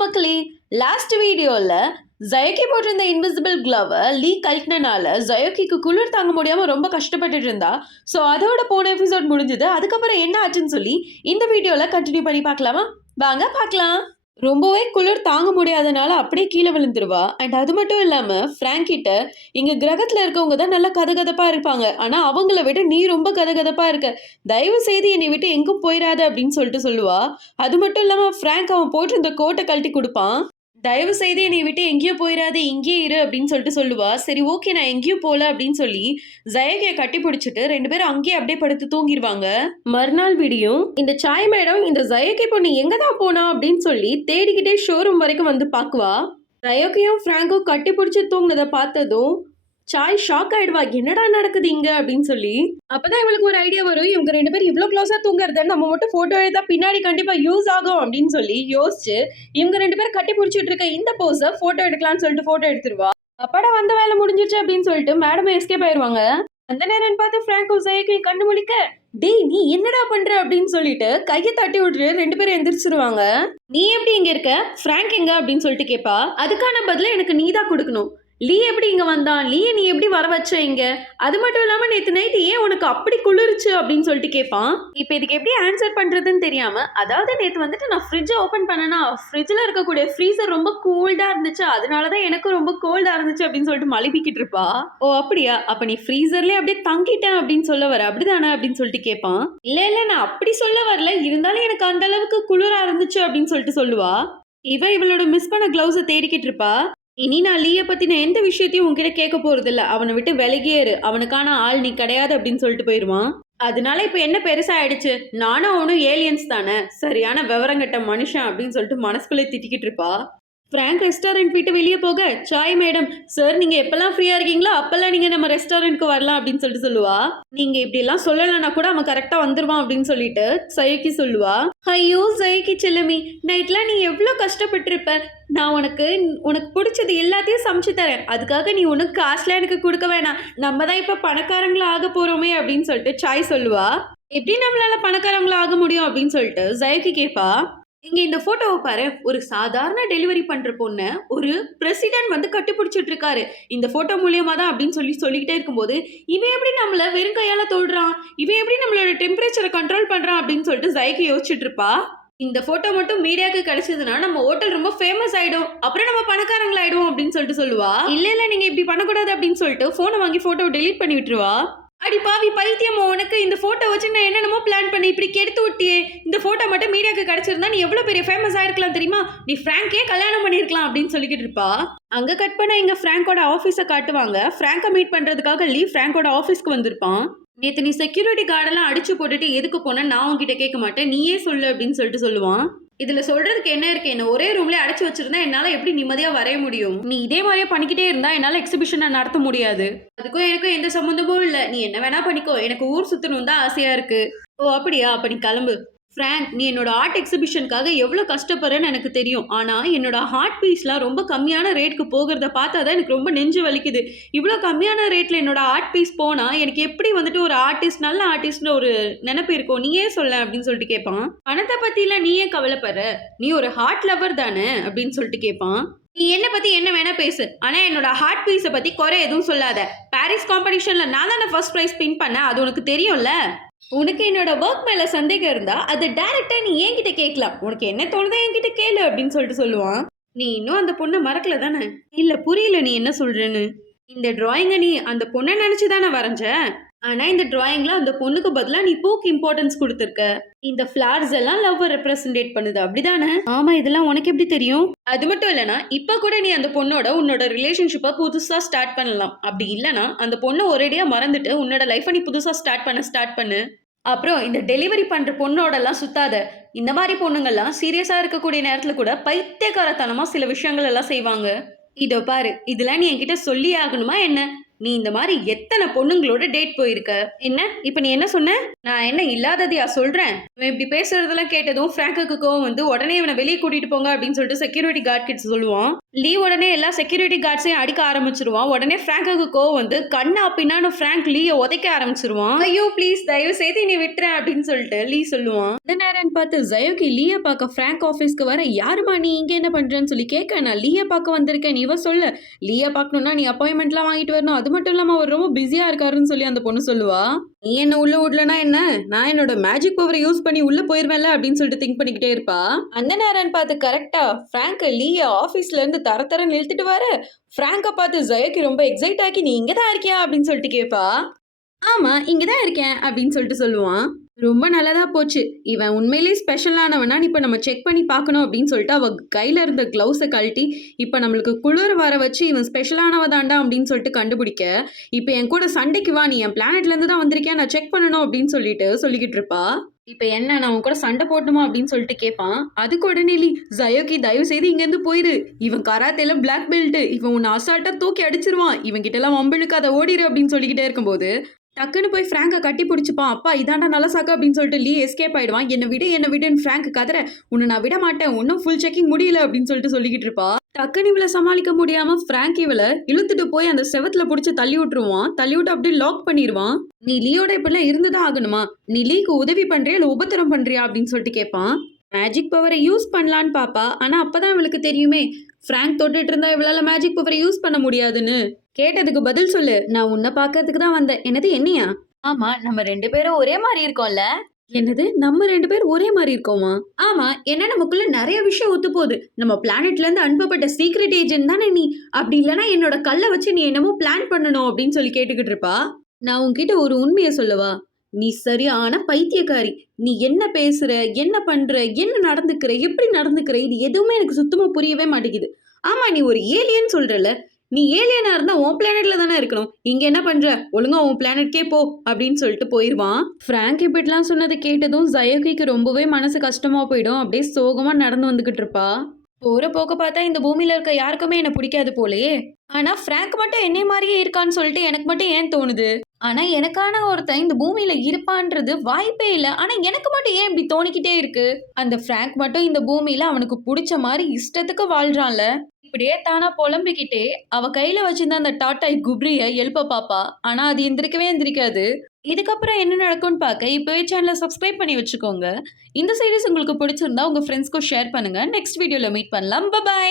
மக்களே, லாஸ்ட் வீடியோல ஜயோகி போட்டிருந்த இன்விசிபிள் கிளவ லீ கழட்டினால ஜயோகிக்கு குளிர் தாங்க முடியாம ரொம்ப கஷ்டப்பட்டுட்டு இருந்தா. ஸோ அதோட போன எபிசோட் முடிஞ்சது. அதுக்கப்புறம் என்ன ஆச்சுன்னு சொல்லி இந்த வீடியோல கண்டினியூ பண்ணி பார்க்கலாமா? வாங்க பார்க்கலாம். ரொம்பவே குளிர் தாங்க முடியாதனால அப்படியே கீழே விழுந்துருவா. அண்ட் அது மட்டும் இல்லாம ஃப்ராங்க் கிட்ட இங்க கிரகத்துல இருக்கவங்க தான் நல்லா கதகதப்பா இருப்பாங்க, ஆனா அவங்கள விட நீ ரொம்ப கதகதப்பா இருக்க, தயவு செய்து என்னை விட்டு எங்கும் போயிடாத அப்படின்னு சொல்லுவா. அது மட்டும் இல்லாம ஃப்ராங்க் அவன் போட்டிருந்த கோட்டை கழட்டி கொடுப்பான். தயவு செய்து என்னை விட்டு எங்கேயும் போயிடாது, இங்கேயே இரு அப்படின்னு சொல்லுவா. சரி ஓகே, நான் எங்கேயும் போல அப்படின்னு சொல்லி ஜயகிய கட்டி பிடிச்சிட்டு 2 பேரும் அங்கேயே அப்படியே படுத்து தூங்கிடுவாங்க. மறுநாள் விடியும் இந்த சாய் மேடம் இந்த ஜயகி பொண்ணு எங்க தான் போனா அப்படின்னு சொல்லி தேடிக்கிட்டே ஷோரூம் வரைக்கும் வந்து பாக்குவா. ஜயோகியும் ஃப்ராங்கும் கட்டி பிடிச்சி தூங்கினதை பார்த்ததும் சாய் ஷாக் ஆயிடுவா. என்னடா நடக்குது இங்க அப்படின்னு சொல்லி. அப்பதான் இவளுக்கு ஒரு ஐடியா வரும், இவங்க 2 பேரும் இவ்வளவு க்ளோஸா தூங்குறத நம்ம மட்டும் போட்டோ எடுத்தா பின்னாடி கண்டிப்பா யூஸ் ஆகும் அப்படின்னு சொல்லி யோசிச்சு இவங்க 2 பேரும் கட்டி பிடிச்சிட்டு இருக்க இந்த போஸ போட்டோ எடுக்கலாம்னு சொல்லிட்டு போட்டோ எடுத்துருவா. அப்படா வந்த வேலை முடிஞ்சிருச்சு அப்படின்னு சொல்லிட்டு மேடம் எஸ்கேப் ஆயிருவாங்க. அந்த நேரம் பார்த்து ஃப்ராங்கும் ஜயோகி கண்ணு முழிக்க, டேய் நீ என்னடா பண்ற அப்படின்னு சொல்லிட்டு கையை தட்டி விட்டுட்டு 2 பேரும் எந்திரிச்சிருவாங்க. நீ எப்படி இங்க இருக்க, ஃப்ராங்க் எங்க அப்படின்னு சொல்லிட்டு கேட்பா. அதுக்கான பதில எனக்கு நீ தான் கொடுக்கணும். லீ எப்படி இங்க வந்தான், லீ நீ எப்படி வர வச்ச இங்க, அது மட்டும் இல்லாம நேத்து நைட்டு ஏன் உனக்கு அப்படி குளிர்ச்சு அப்படின்னு சொல்லிட்டு கேட்பான். இப்ப இதுக்கு எப்படி ஆன்சர் பண்றதுன்னு தெரியாம, அதாவது நேத்து வந்துட்டு நான் ஃப்ரிட்ஜ் ஓபன் பண்ணனா ஃப்ரிட்ஜ்ல இருக்கக்கூடிய ஃப்ரீசர் ரொம்ப கூல்டா இருந்துச்சு, அதனாலதான் எனக்கும் ரொம்ப கோல்டா இருந்துச்சு அப்படின்னு சொல்லிட்டு மலிப்பிக்கிட்டு இருப்பா. ஓ அப்படியா, அப்ப நீ ஃப்ரீசர்லயே அப்படியே தங்கிட்டேன் அப்படின்னு சொல்ல வர அப்படிதானே அப்படின்னு சொல்லிட்டு கேட்பான். இல்ல நான் அப்படி சொல்ல வரல, இருந்தாலும் எனக்கு அந்த அளவுக்கு குளிரா இருந்துச்சு அப்படின்னு சொல்லிட்டு சொல்லுவா. இவளோட மிஸ் பண்ண கிளவுஸை தேடிக்கிட்டு இருப்பா. இனி நான் லீய பத்தின எந்த விஷயத்தையும் உன்கிட்ட கேட்க போறது இல்ல, அவனை விட்டு விலகியேறு, அவனுக்கான ஆள் நீ கிடையாது அப்படின்னு சொல்லிட்டு போயிருவான். அதனால இப்ப என்ன பெருசா ஆயிடுச்சு, நானும் அவனும் ஏலியன்ஸ் தானே, சரியான விவரங்கட்ட மனுஷன் அப்படின்னு சொல்லிட்டு மனசுக்குள்ளே திட்டிக்கிட்டு இருப்பா. ஃப்ராங்க் ரெஸ்டாரண்ட் விட்டு வெளியே போக, சாய் மேடம் சார் நீங்க எப்பெல்லாம் ஃப்ரீயா இருக்கீங்களோ அப்பெல்லாம் நீங்க நம்ம ரெஸ்டாரண்ட்க்கு வரலாம் அப்படின்னு சொல்லிட்டு சொல்லுவா. நீங்க இப்படி எல்லாம் சொல்லலைன்னா கூட அவன் கரெக்டா வந்துருவான் அப்படின்னு சொல்லிட்டு ஜயோகி சொல்லுவா. ஐயோ ஜயோகி செல்லமி, நைட்லாம் நீ எவ்வளவு கஷ்டப்பட்டிருப்ப, நான் உனக்கு பிடிச்சது எல்லாத்தையும் சமைச்சு தரேன், அதுக்காக நீ உனக்கு காசுல எனக்கு கொடுக்க வேணாம், நம்ம தான் இப்ப பணக்காரங்களா ஆக போறோமே அப்படின்னு சொல்லிட்டு சாய் சொல்லுவா. எப்படி நம்மளால பணக்காரங்களா ஆக முடியும் அப்படின்னு சொல்லிட்டு ஜயோகி கேட்பா. இங்க இந்த போட்டோவை பாரு, ஒரு சாதாரண டெலிவரி பண்ற பொண்ணு ஒரு பிரசிடென்ட் வந்து கட்டிப்பிடிச்சிட்டு இருக்காரு இந்த போட்டோ மூலியமா தான் அப்படின்னு சொல்லிக்கிட்டே இருக்கும்போது, இவன் எப்படி நம்மள வெறும் கையால தொடுறான், இவன் எப்படி நம்மளோட டெம்பரேச்சரை கண்ட்ரோல் பண்றான் அப்படின்னு சொல்லிட்டு ஜயோகி யோசிச்சுட்டு இருப்பா. இந்த போட்டோ மட்டும் மீடியாவுக்கு கிடைச்சதுன்னா நம்ம ஹோட்டல் ரொம்ப ஃபேமஸ் ஆயிடும், அப்புறம் நம்ம பணக்காரங்களா ஆயிடுவோம் அப்படின்னு சொல்லிட்டு சொல்லுவா. இல்ல நீங்க இப்படி பண்ணக்கூடாது அப்படின்னு சொல்லிட்டு போனை வாங்கி போட்டோ டெலீட் பண்ணி விட்டுருவா. அடி பாவி பைத்தியமோ, உனக்கு இந்த போட்டோ வச்சு நான் என்னென்னமோ பிளான் பண்ணி இப்படி கெடுத்து விட்டியே, இந்த போட்டோ மட்டும் மீடியாவுக்கு கிடைச்சிருந்தா நீ எவ்வளவு பெரிய ஃபேமஸ் ஆயிருக்கலாம் தெரியுமா, நீ ஃப்ராங்கே கல்யாணம் பண்ணிருக்கலாம் அப்படின்னு சொல்லிக்கிட்டு இருப்பா. அங்க கட் பண்ண இங்க ஃப்ராங்கோட ஆபீஸை காட்டுவாங்க. ஃப்ராங்கை மீட் பண்றதுக்காக லீ ஃப்ராங்கோட ஆபீஸ்க்கு வந்திருப்பான். நேத்து நீ செக்யூரிட்டி கார்டெல்லாம் அடிச்சு போட்டுட்டு எதுக்கு போன நான் உன்கிட்ட கேட்க மாட்டேன், நீயே சொல்லு அப்படின்னு சொல்லுவான். இதுல சொல்றதுக்கு என்ன இருக்கு, என்ன ஒரே ரூம்ல அடைச்சு வச்சிருந்தா என்னால எப்படி நிம்மதியா வரைய முடியும், நீ இதே மாதிரியே பண்ணிக்கிட்டே இருந்தா என்னால எக்ஸிபிஷனை நடத்த முடியாது, அதுக்கும் எனக்கும் எந்த சம்பந்தமும் இல்ல, நீ என்ன வேணா பண்ணிக்கோ, எனக்கு ஊர் சுத்தணும் தான் ஆசையா இருக்கு. ஓ அப்படியா, அப்ப நீ கிளம்பு. ஃப்ராங்க், நீ என்னோட ஆர்ட் எக்ஸிபிஷனுக்காக எவ்வளோ கஷ்டப்படுறேன்னு எனக்கு தெரியும், ஆனால் என்னோட ஆர்ட் பீஸ்லாம் ரொம்ப கம்மியான ரேட்டுக்கு போகிறத பார்த்தா தான் எனக்கு ரொம்ப நெஞ்சு வலிக்குது. இவ்வளோ கம்மியான ரேட்டில் என்னோட ஆர்ட் பீஸ் போனால் எனக்கு எப்படி வந்துட்டு ஒரு ஆர்டிஸ்ட், நல்ல ஆர்டிஸ்ட்னு ஒரு நினைப்பு இருக்கும், நீயே சொல்ல அப்படின்னு சொல்லிட்டு கேட்பான். பணத்தை பற்றிலாம் நீயே கவலைப்படுற, நீ ஒரு ஹார்ட் லவர் தானே அப்படின்னு சொல்லிட்டு கேட்பான். நீ என்னை பற்றி என்ன வேணா பேசு, ஆனால் என்னோட ஹார்ட் பீஸை பற்றி குறை எதுவும் சொல்லாத. பாரிஸ் காம்படிஷனில் நான் தானே ஃபர்ஸ்ட் ப்ரைஸ் வின் பண்ணேன், அது உனக்கு தெரியும்ல. உனக்கு என்னோட ஒர்க் மேல சந்தேகம் இருந்தா அதை டைரக்டா நீ என்கிட்ட கேட்கலாம், உனக்கு என்ன தோணுதோ என்கிட்ட கேளு அப்படின்னு சொல்லுவான். நீ இன்னும் அந்த பொண்ணை மறக்கல தானே? இல்ல புரியல நீ என்ன சொல்றேன்னு. இந்த டிராயிங்கை நீ அந்த பொண்ணை நினைச்சுதானே வரைஞ்ச, ஆனா இந்த டிராயிங்ல அந்த பொண்ணுக்கு பதிலா நீ பூக்கு இம்பார்ட்டன்ஸ் கொடுத்துருக்க, இந்த ஃபிளவர்ஸ் எல்லாம் லவ் ரெப்ரசன்டேட் பண்ணுது அப்படிதானே? ஆமா, இதெல்லாம் உனக்கு எப்படி தெரியும்? அது மட்டும் இல்லனா இப்ப கூட நீ அந்த பொண்ணோட உன்னோட ரிலேஷன்ஷிப்பை புதுசா ஸ்டார்ட் பண்ணலாம், அப்படி இல்லனா அந்த பொண்ணை ஒரேடியா மறந்துட்டு உன்னோட லைஃபை நீ புதுசா ஸ்டார்ட் பண்ணு. அப்புறம் இந்த டெலிவரி பண்ற பொண்ணோடலாம் சுத்தாத, இந்த மாதிரி பொண்ணுங்கள்லாம் சீரியஸா இருக்கக்கூடிய நேரத்துல கூட பைத்தியக்காரத்தனமா சில விஷயங்கள் எல்லாம் செய்வாங்க. இதோ பாரு, இதெல்லாம் நீ என்கிட்ட சொல்லி ஆகணுமா என்ன? நீ இந்த மாதிரி எத்தனை பொண்ணுங்களோட டேட் போயிருக்க, என்ன இப்ப நீ என்ன சொன்ன, நான் என்ன இல்லாததையா சொல்றேன்? இவன் இப்படி பேசுறதெல்லாம் கேட்டதும் ஃப்ராங்குக்கு கோவம் வந்து உடனே இவனை வெளியே கூட்டிட்டு போங்க அப்படின்னு சொல்லிட்டு செக்யூரிட்டி கார்ட் கிட்ட சொல்லுவான். லீ உடனே எல்லா செக்யூரிட்டி கார்ட்ஸையும் அடிக்க ஆரம்பிச்சுருவான். உடனே ஃப்ராங்க்குக்கு கோவம் வந்து கண்ணா பின்னான்னு ஃப்ராங்க் லீய உதைக்க ஆரம்பிச்சுருவான். ஐயோ! ப்ளீஸ் தயவு செய்து என்னைய விட்டுறேன் அப்படின்னு சொல்லிட்டு லீ சொல்லுவான். அந்த நேரம்னு பார்த்து ஜயோகி லீய பார்க்க ஃப்ராங்க் ஆஃபீஸ்க்கு வர, யாரும்மா நீ இங்க என்ன பண்றேன்னு சொல்லி கேட்க, நான் லீய பார்க்க வந்திருக்கேன் இவ சொல்ல. லீய பார்க்கணும்னா நீ அப்பாயின்மெண்ட்லாம் வாங்கிட்டு வரணும். அது மட்டும் இல்லாம அவர் ரொம்ப பிஸியா இருக்காருன்னு சொல்லி அந்த பொண்ணு சொல்லுவா. நீ என்ன உள்ள விடலனா என்ன? நான் என்னோட மேஜிக் பவரை யூஸ் பண்ணி உள்ள போயிருவேன்ல அப்படின்னு சொல்லிட்டு திங்க் பண்ணிக்கிட்டே இருப்பா. அந்த நேரம்னு பார்த்து கரெக்டா ஃப்ராங்க் லீய ஆபீஸ்ல இருந்து தரன்னு இழுத்துட்டு வர, ஃப்ராங்க பார்த்து ஜயோகி ரொம்ப எக்ஸைட் ஆகி நீ இங்க தான் இருக்கியா அப்படின்னு சொல்லிட்டு கேட்பா. ஆமா இங்க தான் இருக்கேன் அப்படின்னு சொல்லிட்டு சொல்லுவான். ரொம்ப நல்லதா போச்சு. இவன் உண்மையிலேயே ஸ்பெஷலானவனா இப்ப நம்ம செக் பண்ணி பார்க்கணும் அப்படின்னு சொல்லிட்டு அவ கையில இருந்த கிளவுஸை கழட்டி இப்ப நம்மளுக்கு குளிர் வர வச்சு இவன் ஸ்பெஷலானவ தாண்டா அப்படின்னு சொல்லிட்டு கண்டுபிடிக்க, இப்ப என் கூட சண்டைக்கு வா, நீ என் பிளானட்ல இருந்து தான் வந்திருக்கேன், நான் செக் பண்ணணும் அப்படின்னு சொல்லிட்டு சொல்லிக்கிட்டு இருப்பா. இப்ப என்ன நான் உன் கூட சண்டை போடணுமா அப்படின்னு சொல்லிட்டு கேட்பான். அதுக்கு உடனே லீ, ஜயோகி தயவு செய்து இங்க இருந்து போயிரு, இவன் கராத்தேல பிளாக் பெல்ட், இவன் உன்னை அசால்ட்டா தூக்கி அடிச்சிருவான், இவன் கிட்ட எல்லாம் வம்பிழுக்கு அதை ஓடிரு அப்படின்னு சொல்லிக்கிட்டே இருக்கும்போது டக்குன்னு போய் ஃப்ராங்கை கட்டி பிடிச்சிப்பான். அப்பா இதாண்டா நல்ல சாக்கு அப்படின்னு சொல்லிட்டு லீ எஸ்கேப் ஆயிடுவான். என்னை விடுன்னு ஃப்ராங்க் கதற, உன்னை நான் விட மாட்டேன், இன்னும் ஃபுல் செக்கிங் முடியல அப்படின்னு சொல்லிட்டு சொல்லிக்கிட்டு இருப்பா. டக்குன்னு இவளை சமாளிக்க முடியாம ஃப்ராங்க் இவளை இழுத்துட்டு போய் அந்த செவத்துல பிடிச்சி தள்ளி விட்டுருவான். தள்ளி விட்டு அப்படியே லாக் பண்ணிடுவான். நீ லீயோட இப்படிலாம் இருந்துதான் ஆகணுமா? நீ லீக்கு உதவி பண்றியா இல்ல உபத்திரம் பண்றியா அப்படின்னு சொல்லிட்டு கேட்பான். மேஜிக் பவரை யூஸ் பண்ணலான்னு பாப்பா. ஆனா அப்பதான் இவளுக்கு தெரியுமே ஃப்ராங்க் தொட்டுட்டு இருந்தா இவளால மேஜிக் பவரை யூஸ் பண்ண முடியாதுன்னு. கேட்டதுக்கு பதில் சொல்லு, நான் உன்னை பாக்கிறதுக்கு தான் வந்தேன். என்னது என்னையா? ஆமா நம்ம 2 பேரும் ஒரே மாதிரி இருக்கோம்ல. என்னது நம்ம 2 பேர் ஒரே மாதிரி இருக்கோமா? ஆமா என்ன நமக்குள்ள நிறைய விஷயம் ஒத்து போகுது. நம்ம பிளானட்ல இருந்து அனுப்பப்பட்ட சீக்ரெட் ஏஜென்ட் தானே நீ. அப்படி இல்லனா என்னோட கல்லை வச்சு நீ என்னமோ பிளான் பண்ணணும் அப்படின்னு சொல்லி கேட்டுக்கிட்டு இருப்பா. நான் உன்கிட்ட ஒரு உண்மையை சொல்லவா? நீ சரியான பைத்தியக்காரி. நீ என்ன பேசுற, என்ன பண்ற, என்ன நடந்துக்கிற, எப்படி நடந்துக்கிற, இது எதுவுமே எனக்கு சுத்தமா புரியவே மாட்டேங்குது. ஆமா நீ ஒரு ஏலியன் சொல்றல, நீ ஏலியனா இருந்தா உன் பிளானட்ல தானே இருக்கணும். இங்க என்ன பண்ற, ஒழுங்கா உன் பிளானட்கே போ அப்படின்னு சொல்லிட்டு போயிருவான். ஃப்ராங்க் இப்படிலாம் சொன்னதை கேட்டதும் ஜயோகிக்கு ரொம்பவே மனசு கஷ்டமா போயிடும். அப்படியே சோகமா நடந்து வந்துகிட்டு இருப்பா. போற போக்க பார்த்தா இந்த பூமியில இருக்க யாருக்குமே என்ன பிடிக்காது போலயே. ஆனா ஃப்ராங்க் மட்டும் என்னை மாதிரியே இருக்கான்னு சொல்லிட்டு எனக்கு மட்டும் ஏன் தோணுது? ஆனா எனக்கான ஒருத்தன் இந்த பூமியில இருப்பான்றது வாய்ப்பே இல்ல. ஆனா எனக்கு மட்டும் ஏன் இப்படி தோணிக்கிட்டே இருக்கு? அந்த ஃப்ராங்க் மட்டும் இந்த பூமியில அவனுக்கு பிடிச்ச மாதிரி இஷ்டத்துக்கு வாழ்றான்ல. இப்படியே தானா புலம்பிக்கிட்டே அவ கையில வச்சிருந்த அந்த டாட்டாய் குப்ரிய எழுப்ப பாப்பா. ஆனா அது எந்திரிக்கவே எந்திரிக்காது. இதுக்கப்புறம் என்ன நடக்கும்னு பார்க்க இப்பவே சேனலை சப்ஸ்கிரைப் பண்ணி வச்சுக்கோங்க. இந்த சீரிஸ் உங்களுக்கு பிடிச்சிருந்தா உங்க ஃப்ரெண்ட்ஸ்க்கும் ஷேர் பண்ணுங்க. நெக்ஸ்ட் வீடியோல மீட் பண்ணலாம். பை.